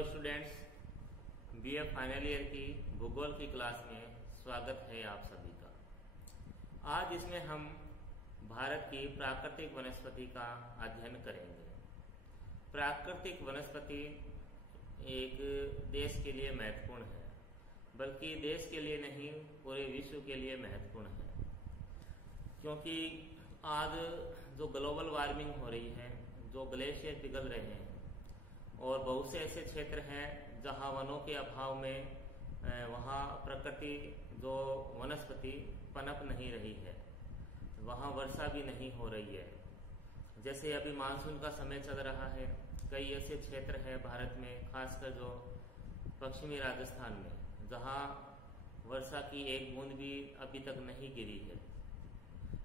Hello students, BA final year की भूगोल की क्लास में स्वागत है आप सभी का। आज इसमें हम भारत की प्राकृतिक वनस्पति का अध्ययन करेंगे। प्राकृतिक वनस्पति एक देश के लिए महत्वपूर्ण है, बल्कि देश के लिए नहीं पूरे विश्व के लिए महत्वपूर्ण है, क्योंकि आज जो ग्लोबल वार्मिंग हो रही है, जो ग्लेशियर पिघल रहे हैं और बहुत से ऐसे क्षेत्र हैं जहां वनों के अभाव में वहां प्रकृति जो वनस्पति पनप नहीं रही है, वहां वर्षा भी नहीं हो रही है। जैसे अभी मानसून का समय चल रहा है, कई ऐसे क्षेत्र हैं भारत में, खासकर जो पश्चिमी राजस्थान में, जहां वर्षा की एक बूंद भी अभी तक नहीं गिरी है।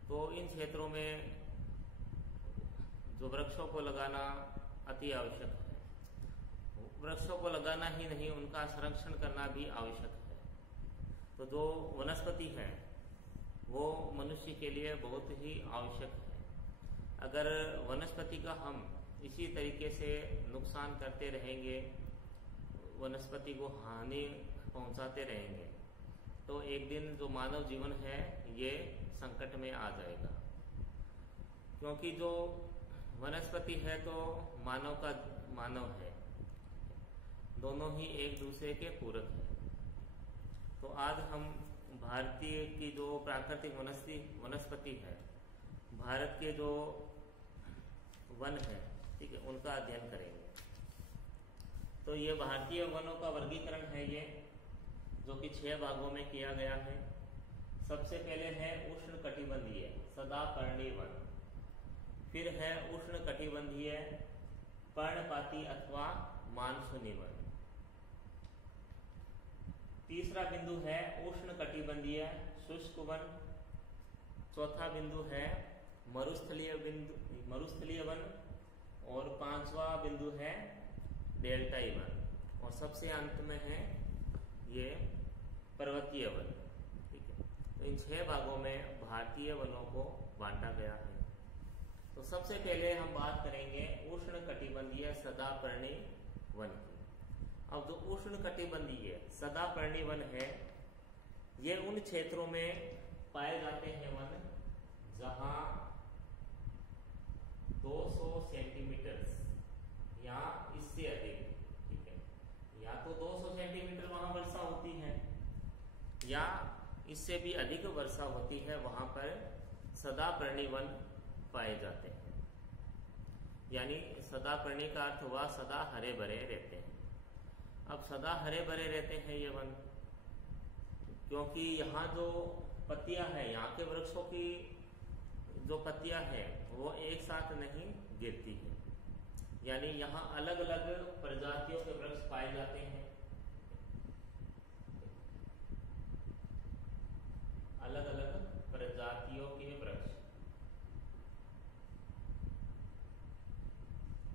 तो इन क्षेत्रों में जो वृक्षों को लगाना अति आवश्यक है। वृक्षों को लगाना ही नहीं, उनका संरक्षण करना भी आवश्यक है। तो जो वनस्पति है वो मनुष्य के लिए बहुत ही आवश्यक है। अगर वनस्पति का हम इसी तरीके से नुकसान करते रहेंगे, वनस्पति को हानि पहुंचाते रहेंगे, तो एक दिन जो मानव जीवन है ये संकट में आ जाएगा। क्योंकि जो वनस्पति है तो मानव है, दोनों ही एक दूसरे के पूरक हैं। तो आज हम भारतीय की जो प्राकृतिक वनस्पति है, भारत के जो वन है, ठीक है, उनका अध्ययन करेंगे। तो ये भारतीय वनों का वर्गीकरण है, ये जो कि 6 भागों में किया गया है। सबसे पहले है उष्णकटिबंधीय सदापर्णी वन, फिर है उष्णकटिबंधीय पर्णपाती अथवा मानसूनी वन, तीसरा बिंदु है उष्णकटिबंधीय शुष्क वन, चौथा बिंदु है मरुस्थलीय वन, और 5वां बिंदु है डेल्टाई वन, और सबसे अंत में है ये पर्वतीय वन। ठीक है, तो इन 6 भागों में भारतीय वनों को बांटा गया है। तो सबसे पहले हम बात करेंगे उष्णकटिबंधीय सदापर्णी वन की। अब जो उष्णकटिबंधीय सदापर्णी वन है, ये उन क्षेत्रों में पाए जाते हैं वन जहां 200 सेंटीमीटर या इससे अधिक, ठीक है, या तो 200 सेंटीमीटर वहां वर्षा होती है या इससे भी अधिक वर्षा होती है, वहां पर सदापर्णी वन पाए जाते हैं। यानी सदापर्णी का अर्थ हुआ सदा हरे भरे रहते हैं। अब सदा हरे भरे रहते हैं ये वन क्योंकि यहाँ जो पत्तियां हैं, यहाँ के वृक्षों की जो पत्तियां हैं वो एक साथ नहीं गिरती है। यानी यहाँ अलग अलग प्रजातियों के वृक्ष पाए जाते हैं, अलग अलग प्रजातियों के वृक्ष,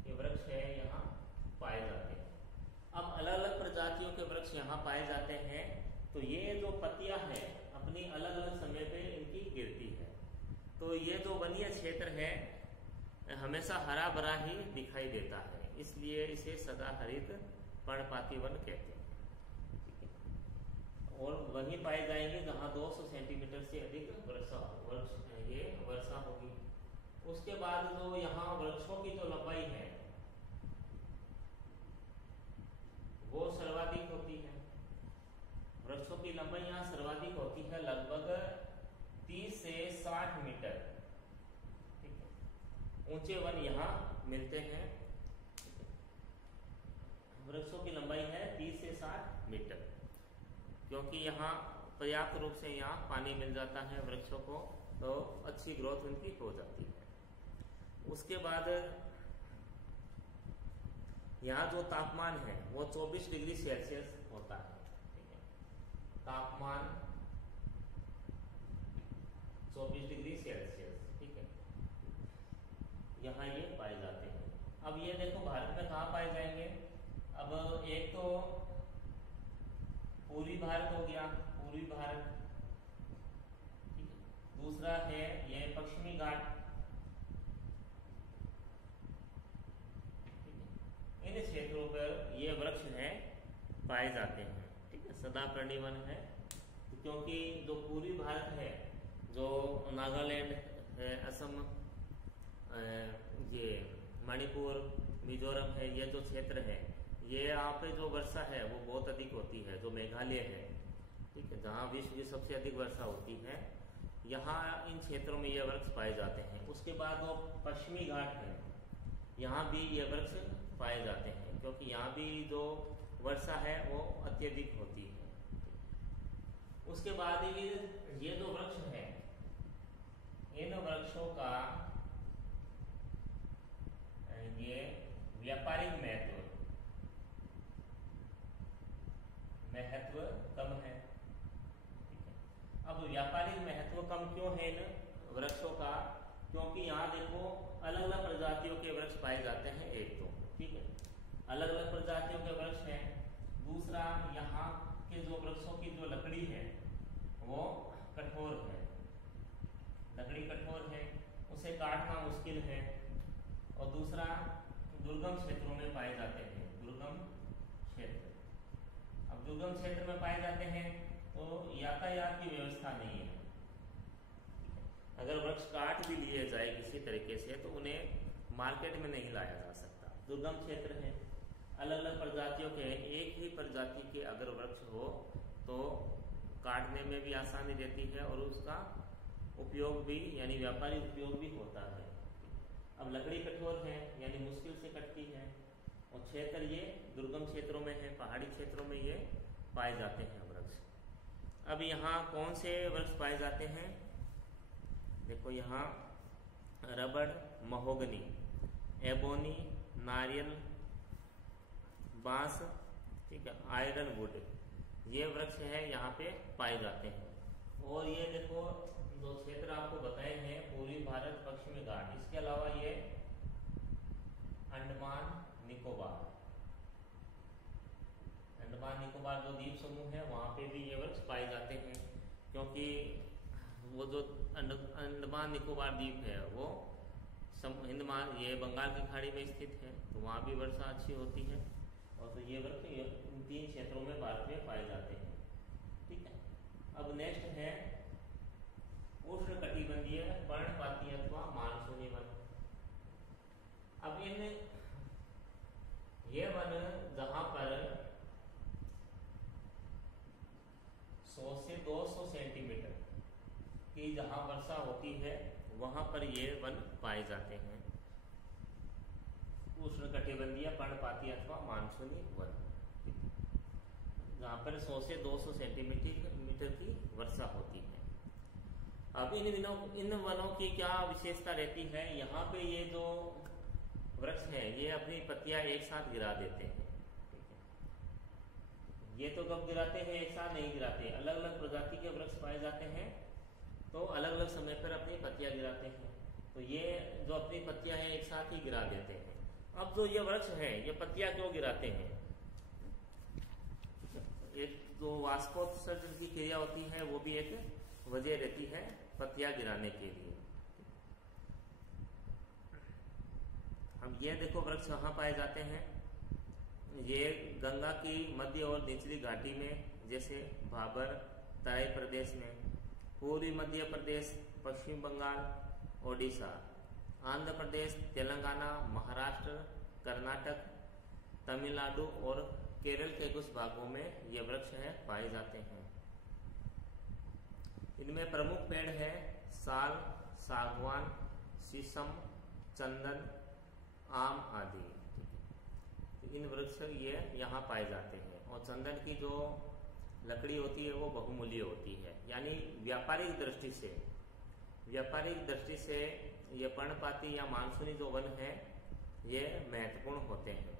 ये वृक्ष है यहाँ पाए जाते हैं। अब अलग अलग प्रजातियों के वृक्ष यहाँ पाए जाते हैं, तो ये जो पत्तियां हैं अपनी अलग अलग समय पे इनकी गिरती है। तो ये जो वनीय क्षेत्र है हमेशा हरा भरा ही दिखाई देता है, इसलिए इसे सदाहरित पर्णपाती वन कहते हैं। ठीक है, और वहीं पाए जाएंगे जहां 200 सेंटीमीटर से अधिक वर्षा होगी। उसके बाद जो यहाँ वृक्षों की जो लंबाई है वो सर्वाधिक होती है। वृक्षों की लंबाई यहाँ सर्वाधिक होती है, लगभग 30 से 60 मीटर। ठीक है, ऊंचे वन यहाँ मिलते हैं। वृक्षों की लंबाई है 30 से 60 मीटर, क्योंकि यहाँ पर्याप्त रूप से यहाँ पानी मिल जाता है वृक्षों को, तो अच्छी ग्रोथ उनकी हो जाती है। उसके बाद यहाँ जो तापमान है वो 24 डिग्री सेल्सियस होता है। ठीक है, तापमान 24 डिग्री सेल्सियस, ठीक है, यहाँ ये पाए जाते हैं। अब ये देखो भारत में कहाँ पाए जाएंगे। अब एक तो पूर्वी भारत हो गया, पूर्वी भारत, ठीक है, दूसरा है ये पश्चिमी घाट, इन क्षेत्रों पर ये वृक्ष है पाए जाते हैं। ठीक है, सदापर्णी वन है क्योंकि जो पूर्वी भारत है, जो नागालैंड है, असम, ये मणिपुर, मिजोरम है, ये जो क्षेत्र है, ये यहाँ पे जो वर्षा है वो बहुत अधिक होती है। जो मेघालय है, ठीक है, जहाँ विश्व की सबसे अधिक वर्षा होती है, यहाँ इन क्षेत्रों में ये वृक्ष पाए जाते हैं। उसके बाद वो पश्चिमी घाट है, यहाँ भी ये वृक्ष पाए जाते हैं क्योंकि यहाँ भी जो वर्षा है वो अत्यधिक होती है। उसके बाद ये जो वृक्ष है, इन वृक्षों का ये व्यापारिक महत्व कम है। ठीक है, अब व्यापारिक महत्व कम क्यों है इन वृक्षों का? क्योंकि यहाँ देखो अलग अलग प्रजातियों के वृक्ष पाए जाते हैं। एक तो ठीक है, अलग अलग प्रजातियों के वृक्ष हैं। दूसरा, यहाँ के जो वृक्षों की जो लकड़ी है वो कठोर है, लकड़ी कठोर है, उसे काटना मुश्किल है। और दूसरा, दुर्गम क्षेत्रों में पाए जाते हैं। दुर्गम क्षेत्र, अब दुर्गम क्षेत्र में पाए जाते हैं तो यातायात की व्यवस्था नहीं है। अगर वृक्ष काट भी लिए जाए किसी तरीके से तो उन्हें मार्केट में नहीं लाया जा सकता। दुर्गम क्षेत्र है, अलग अलग प्रजातियों के, एक ही प्रजाति के अगर वृक्ष हो तो काटने में भी आसानी रहती है और उसका उपयोग भी, यानी व्यापारिक उपयोग भी होता है। अब लकड़ी कठोर है यानी मुश्किल से कटती है, और क्षेत्र ये दुर्गम क्षेत्रों में है, पहाड़ी क्षेत्रों में ये पाए जाते हैं वृक्ष। अब यहाँ कौन से वृक्ष पाए जाते हैं? देखो यहाँ रबड़, महोगनी, एबोनी, नारियल, बांस, ठीक है, आयरन वुड, ये वृक्ष है यहाँ पे पाए जाते हैं। और ये देखो जो क्षेत्र आपको बताए हैं, पूर्वी भारत, पश्चिमी घाट, इसके अलावा ये अंडमान निकोबार, अंडमान निकोबार जो द्वीप समूह है वहाँ पे भी ये वृक्ष पाए जाते हैं। क्योंकि वो जो अंडमान निकोबार द्वीप है वो ये बंगाल की खाड़ी में स्थित है, तो वहाँ भी वर्षा अच्छी होती है। और तो ये वृक्ष इन 3 क्षेत्रों में भारत में पाए जाते हैं। ठीक है, अब नेक्स्ट है उष्णकटिबंधीय पर्णपाती अथवा मानसूनी वन। अब ये वन जहां पर 100 से 200 सेंटीमीटर की जहां वर्षा होती है वहां पर ये वन पाए जाते हैं। उष्णकटिबंधीय पर्णपाती अथवा मानसूनी वन, जहां पर 100 से 200 सेंटीमीटर की वर्षा होती है। अब इन वनों की क्या विशेषता रहती है? यहाँ पे ये जो वृक्ष है ये अपनी पत्तियां एक साथ गिरा देते हैं। ठीक है, ये तो कब गिराते हैं? एक साथ नहीं गिराते। अलग अलग प्रजाति के वृक्ष पाए जाते हैं तो अलग अलग समय पर अपनी पत्तियां गिराते हैं। तो ये जो अपनी पत्तियां हैं एक साथ ही गिरा देते हैं। अब जो ये वृक्ष है ये पत्तियां क्यों गिराते हैं? एक जो वाष्पोत्सर्जन की क्रिया होती है वो भी एक वजह रहती है पत्तियां गिराने के लिए। अब ये देखो वृक्ष कहाँ पाए जाते हैं? ये गंगा की मध्य और निचली घाटी में, जैसे भाबर, तराई प्रदेश में, पूर्वी मध्य प्रदेश, पश्चिम बंगाल, ओडिशा, आंध्र प्रदेश, तेलंगाना, महाराष्ट्र, कर्नाटक, तमिलनाडु और केरल के कुछ भागों में ये वृक्ष है पाए जाते हैं। इनमें प्रमुख पेड़ है साल, सागवान, शीशम, चंदन, आम आदि। तो इन वृक्ष ये यहाँ पाए जाते हैं। और चंदन की जो लकड़ी होती है वो बहुमूल्य होती है, यानी व्यापारिक दृष्टि से ये पर्णपाती या मानसूनी जो वन है ये महत्वपूर्ण होते हैं।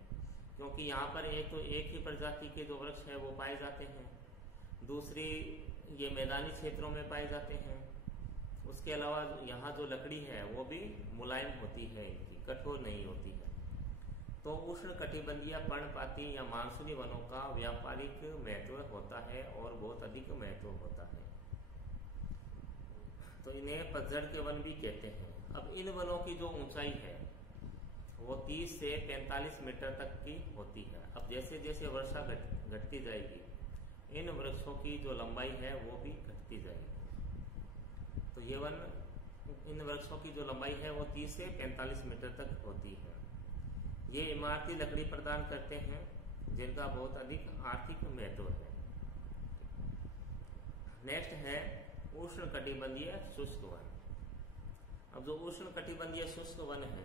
क्योंकि यहाँ पर एक ही प्रजाति के जो वृक्ष है वो पाए जाते हैं। दूसरी, ये मैदानी क्षेत्रों में पाए जाते हैं। उसके अलावा यहाँ जो लकड़ी है वो भी मुलायम होती है, इनकी कठोर नहीं होती है। तो उष्णकटिबंधीय पर्णपाती या मानसूनी वनों का व्यापारिक महत्व होता है और बहुत अधिक महत्व होता है। तो इन्हें पतझड़ के वन भी कहते हैं। अब इन वनों की जो ऊंचाई है वो 30 से 45 मीटर तक की होती है। अब जैसे जैसे वर्षा घटती जाएगी, इन वृक्षों की जो लंबाई है वो भी घटती जाएगी। तो ये वन, इन वृक्षों की जो लंबाई है वो 30 से 45 मीटर तक होती है। ये इमारती लकड़ी प्रदान करते हैं जिनका बहुत अधिक आर्थिक महत्व है। नेक्स्ट है उष्णकटिबंधीय शुष्क वन। अब जो उष्णकटिबंधीय शुष्क वन है,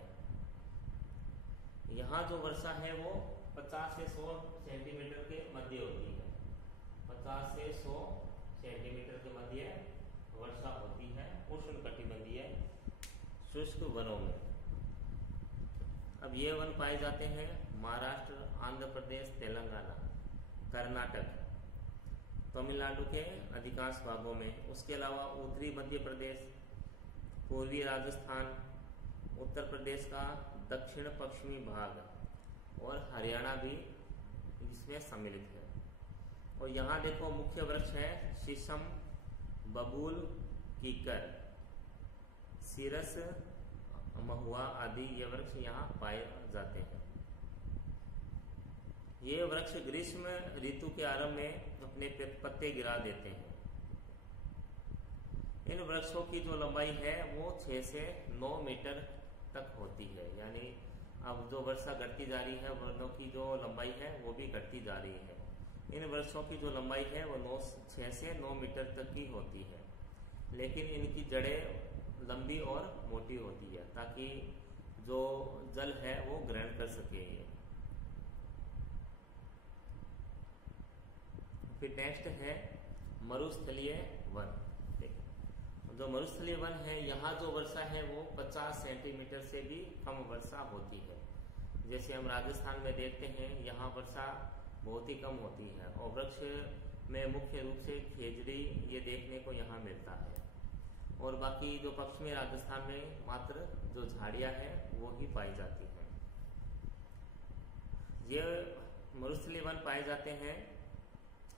यहाँ जो वर्षा है वो 50 से 100 सेंटीमीटर के मध्य होती है। 50 से 100 सेंटीमीटर के मध्य वर्षा होती है उष्णकटिबंधीय शुष्क वनों में। अब ये वन पाए जाते हैं महाराष्ट्र, आंध्र प्रदेश, तेलंगाना, कर्नाटक, तमिलनाडु के अधिकांश भागों में। उसके अलावा उत्तरी मध्य प्रदेश, पूर्वी राजस्थान, उत्तर प्रदेश का दक्षिण पश्चिमी भाग और हरियाणा भी इसमें सम्मिलित है। और यहाँ देखो मुख्य वृक्ष है शीशम, बबूल, कीकर, सीरस, महुआ आदि ये वृक्ष यहाँ पाए जाते हैं। ये वृक्ष ग्रीष्म ऋतु के आरंभ में अपने पत्ते गिरा देते हैं। इन वृक्षों की जो लंबाई है वो 6 से 9 मीटर तक होती है। यानी अब जो वर्षा घटती जा रही है, वनों की जो लंबाई है वो भी घटती जा रही है। इन वृक्षों की जो लंबाई है वो 6 से 9 मीटर तक की होती है, लेकिन इनकी जड़ें लंबी और मोटी होती है ताकि जो जल है वो ग्रहण कर सके। फिर नेक्स्ट है मरुस्थलीय वन। जो मरुस्थलीय वन है, यहाँ जो वर्षा है वो 50 सेंटीमीटर से भी कम वर्षा होती है। जैसे हम राजस्थान में देखते हैं, यहाँ वर्षा बहुत ही कम होती है और वृक्ष में मुख्य रूप से खेजड़ी ये देखने को यहाँ मिलता है। और बाकी जो पश्चिमी राजस्थान में मात्र जो झाड़ियाँ हैं वो ही पाई जाती हैं। ये मरुस्थलीय वन पाए जाते हैं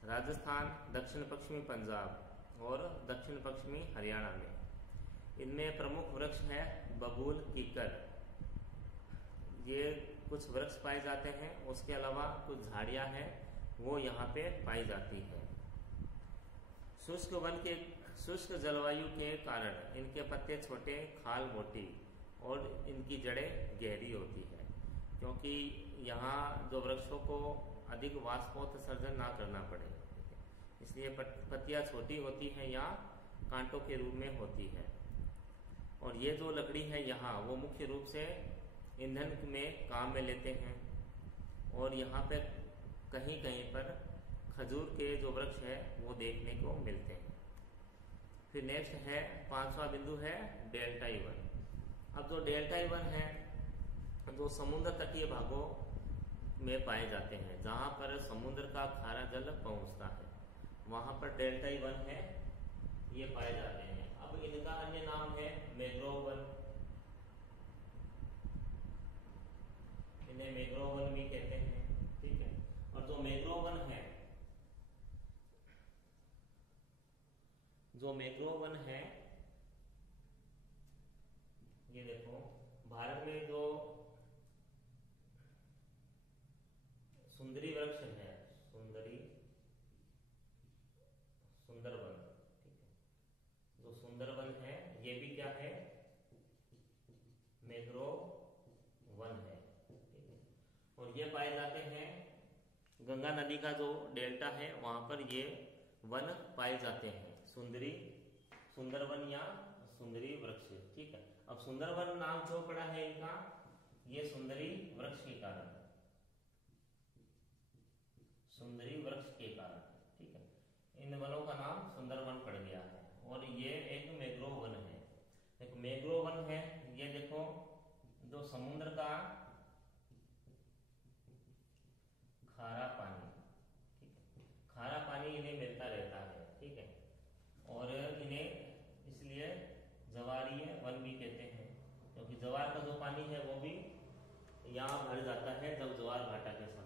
राजस्थान, दक्षिण पश्चिमी पंजाब और दक्षिण पश्चिमी हरियाणा में। इनमें प्रमुख वृक्ष है बबूल, कीकर, ये कुछ वृक्ष पाए जाते हैं। उसके अलावा कुछ झाड़ियां हैं वो यहाँ पे पाई जाती है। शुष्क वन के शुष्क जलवायु के कारण इनके पत्ते छोटे, खाल मोटी और इनकी जड़ें गहरी होती है, क्योंकि यहाँ जो वृक्षों को अधिक वाष्पोत्सर्जन ना करना पड़े, इसलिए पत्तियां छोटी होती हैं या कांटों के रूप में होती है। और ये जो लकड़ी है यहाँ वो मुख्य रूप से ईंधन में काम में लेते हैं। और यहाँ पे कहीं कहीं पर खजूर के जो वृक्ष है वो देखने को मिलते हैं। फिर नेक्स्ट है 5वां बिंदु है डेल्टाई वन। अब जो डेल्टाई वन है जो समुद्र तटीय भागों में पाए जाते हैं, जहाँ पर समुद्र का खारा जल पहुँचता है, वहाँ पर डेल्टाई वन है ये पाए जाते हैं। अब इनका अन्य नाम है मैंग्रोव वन, इन्हें मैंग्रोव वन भी कहते हैं। ठीक है। और जो मैंग्रोव वन है, जो मैंग्रोव वन है ये देखो, भारत में जो सुंदरी वृक्ष है, सुंदरवन, ठीक है, जो सुंदरवन है ये भी क्या है, मैंग्रोव वन है। ठीक है। और ये पाए जाते हैं गंगा नदी का जो डेल्टा है वहां पर ये वन पाए जाते हैं, सुंदरवन या सुंदरी वृक्ष। ठीक है। अब सुंदरवन नाम क्यों पड़ा है इनका, ये सुंदरी वृक्ष के कारण, सुंदरी वृक्ष के कारण। ठीक है। इन वनों का नाम सुंदरवन पड़ गया है। और ये एक मैंग्रोव वन है। एक मैंग्रोव वन है, ये देखो जो समुद्र का खारा पानी, ठीक है, खारा पानी इन्हें मिलता रहता है। ठीक है। और इन्हें इसलिए ज्वारीय वन भी कहते हैं, क्योंकि ज्वार का जो पानी है वो भी यहाँ भर जाता है जब ज्वार भाटा के समय।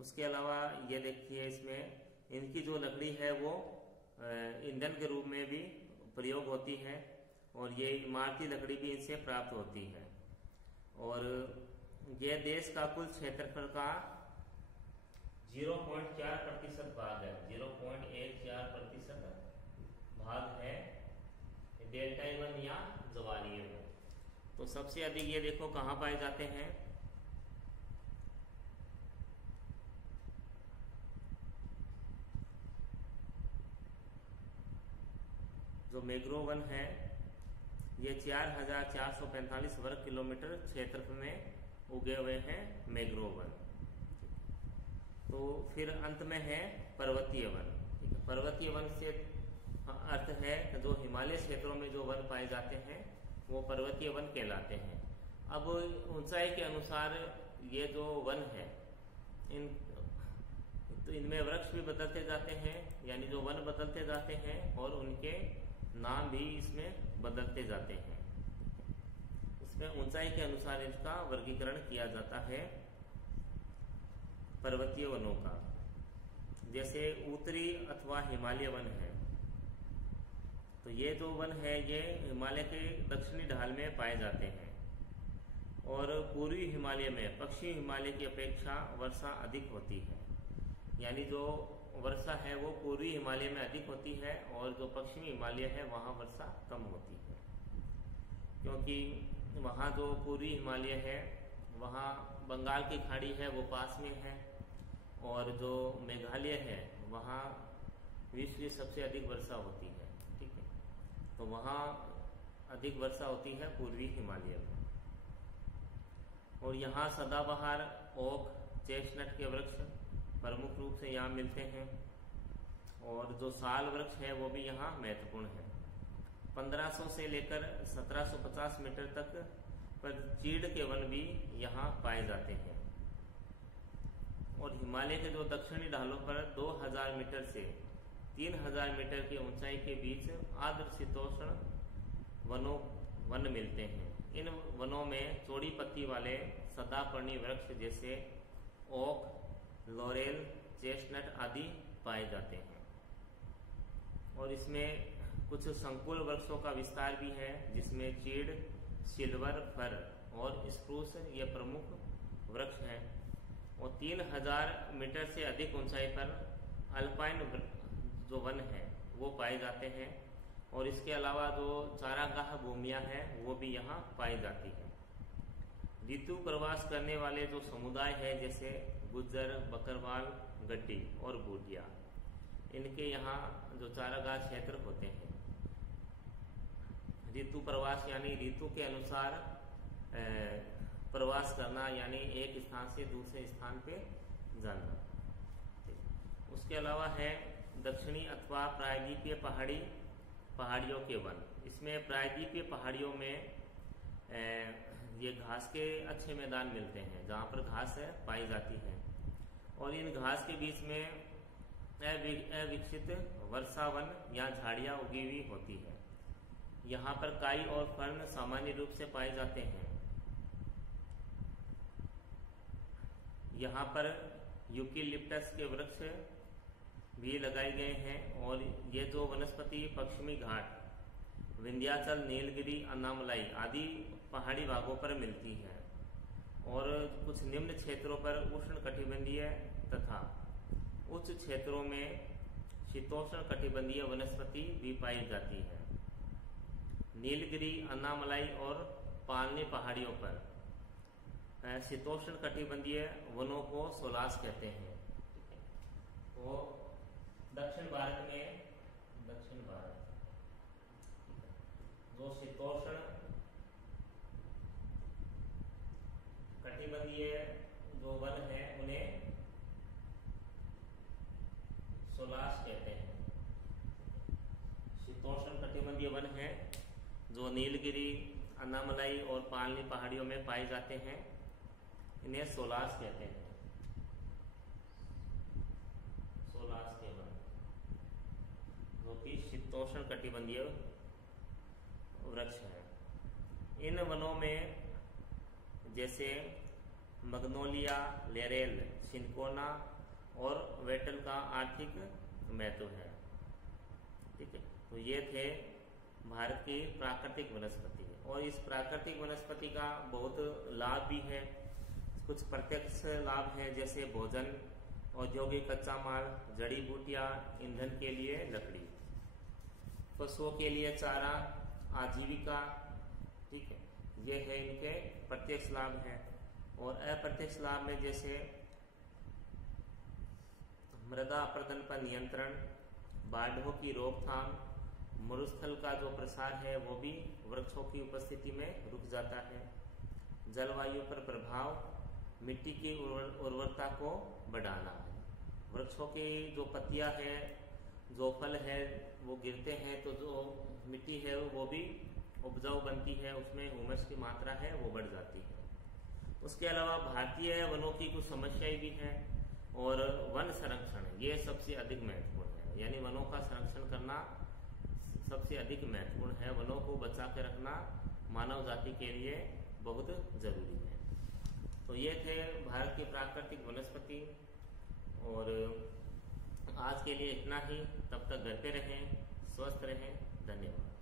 उसके अलावा ये देखिए इसमें इनकी जो लकड़ी है वो ईंधन के रूप में भी प्रयोग होती है और ये इमारती लकड़ी भी इनसे प्राप्त होती है। और ये देश का कुल क्षेत्रफल का 0.4% भाग है, 0.14% भाग है डेल्टाई वन या ज्वारीय वन। तो सबसे अधिक ये देखो कहाँ पाए जाते हैं, जो मैंग्रोव वन है ये 4,445 वर्ग किलोमीटर क्षेत्रफल में उगे हुए हैं मैंग्रोव वन। तो फिर अंत में है पर्वतीय वन। ठीक है, पर्वतीय वन से अर्थ है जो हिमालय क्षेत्रों में जो वन पाए जाते हैं वो पर्वतीय वन कहलाते हैं। अब ऊंचाई के अनुसार ये जो वन है तो इनमें वृक्ष भी बदलते जाते हैं, यानी जो वन बदलते जाते हैं और उनके नाम भी इसमें बदलते जाते हैं। इसमें ऊंचाई के अनुसार इसका वर्गीकरण किया जाता है पर्वतीय वनों का। जैसे उत्तरी अथवा हिमालय वन है, तो ये जो वन है ये हिमालय के दक्षिणी ढाल में पाए जाते हैं। और पूर्वी हिमालय में पश्चिमी हिमालय की अपेक्षा वर्षा अधिक होती है, यानी जो वर्षा है वो पूर्वी हिमालय में अधिक होती है और जो पश्चिमी हिमालय है वहाँ वर्षा कम होती है, क्योंकि वहाँ जो पूर्वी हिमालय है वहाँ बंगाल की खाड़ी है वो पास में है, और जो मेघालय है वहाँ विश्व की सबसे अधिक वर्षा होती है। ठीक है, तो वहाँ अधिक वर्षा होती है पूर्वी हिमालय में। और यहाँ सदाबहार, ओक, चेस्टनट के वृक्ष प्रमुख रूप से यहाँ मिलते हैं, और जो साल वृक्ष है वो भी यहाँ महत्वपूर्ण है। 1500 से लेकर 1750 मीटर तक पर चीड़ के वन भी यहाँ पाए जाते हैं। और हिमालय के जो दक्षिणी ढालों पर 2000 मीटर से 3000 मीटर की ऊंचाई के बीच आर्द्र शीतोष्ण वन मिलते हैं। इन वनों में चौड़ी पत्ती वाले सदापर्णी वृक्ष जैसे ओक, लॉरेल, चेस्टनट आदि पाए जाते हैं। और इसमें कुछ संकुल वृक्षों का विस्तार भी है, जिसमें चीड़, सिल्वर फर और स्प्रूस ये प्रमुख वृक्ष हैं। और 3000 मीटर से अधिक ऊंचाई पर अल्पाइन जो वन है वो पाए जाते हैं। और इसके अलावा जो चारागाह भूमियां हैं वो भी यहाँ पाई जाती हैं। ऋतु प्रवास करने वाले जो समुदाय है जैसे गुज्जर, बकरवाल, गड्डी और बूटिया, इनके यहाँ जो चारागाह क्षेत्र होते हैं। ऋतु प्रवास यानी ऋतु के अनुसार प्रवास करना, यानी एक स्थान से दूसरे स्थान पे जाना। उसके अलावा है दक्षिणी अथवा प्रायद्वीपीय पहाड़ियों के वन। इसमें प्रायद्वीपीय पहाड़ियों में ये घास के अच्छे मैदान मिलते हैं जहाँ पर घास पाई जाती है, और इन घास के बीच में अविकसित वर्षावन या झाड़ियाँ उगी हुई होती है। यहाँ पर काई और फर्न सामान्य रूप से पाए जाते हैं। यहाँ पर यूकेलिप्टस के वृक्ष भी लगाए गए हैं। और ये जो वनस्पति पश्चिमी घाट, विंध्याचल, नीलगिरी, अन्नामलाई आदि पहाड़ी भागों पर मिलती है, और कुछ निम्न क्षेत्रों पर उष्णकटिबंधीय तथा उच्च क्षेत्रों में शीतोष्ण कटिबंधीय वनस्पति भी पाई जाती है। नीलगिरी, अन्नामलाई और पालनी पहाड़ियों पर शीतोष्ण कटिबंधीय वनों को सोलास कहते हैं। वो दक्षिण भारत जो शीतोष्ण कटिबंधीय जो वन है उन्हें सोलास कहते हैं। शीतोष्ण कटिबंधीय वन है जो नीलगिरी, अन्नामलाई और पालनी पहाड़ियों में पाए जाते हैं, इन्हें सोलास कहते हैं। सोलास के वन जो कि शीतोष्ण कटिबंधीय वृक्ष है। इन वनों में जैसे मग्नोलिया, लेरेल, सिनकोना और वेटल का आर्थिक महत्व है। ठीक है, तो ये थे भारत की प्राकृतिक वनस्पति है। और इस प्राकृतिक वनस्पति का बहुत लाभ भी है। कुछ प्रत्यक्ष लाभ है, जैसे भोजन, औद्योगिक कच्चा माल, जड़ी बूटियां, ईंधन के लिए लकड़ी, पशुओं के लिए चारा, आजीविका, ठीक है, ये है इनके प्रत्यक्ष लाभ हैं। और अप्रत्यक्ष लाभ में जैसे मृदा अपरदन पर नियंत्रण, बाढ़ों की रोकथाम, मरुस्थल का जो प्रसार है वो भी वृक्षों की उपस्थिति में रुक जाता है, जलवायु पर प्रभाव, मिट्टी की उर्वरता को बढ़ाना है। वृक्षों की जो पत्तियां हैं, जो फल है वो गिरते हैं तो जो मिट्टी है वो भी उपजाऊ बनती है, उसमें हुमस की मात्रा है वो बढ़ जाती है। उसके अलावा भारतीय वनों की कुछ समस्याएं भी हैं। और वन संरक्षण ये सबसे अधिक महत्वपूर्ण है, यानी वनों का संरक्षण करना सबसे अधिक महत्वपूर्ण है। वनों को बचा के रखना मानव जाति के लिए बहुत जरूरी है। तो ये थे भारत की प्राकृतिक वनस्पति। और आज के लिए इतना ही। तब तक घर पे रहें, स्वस्थ रहें। धन्यवाद।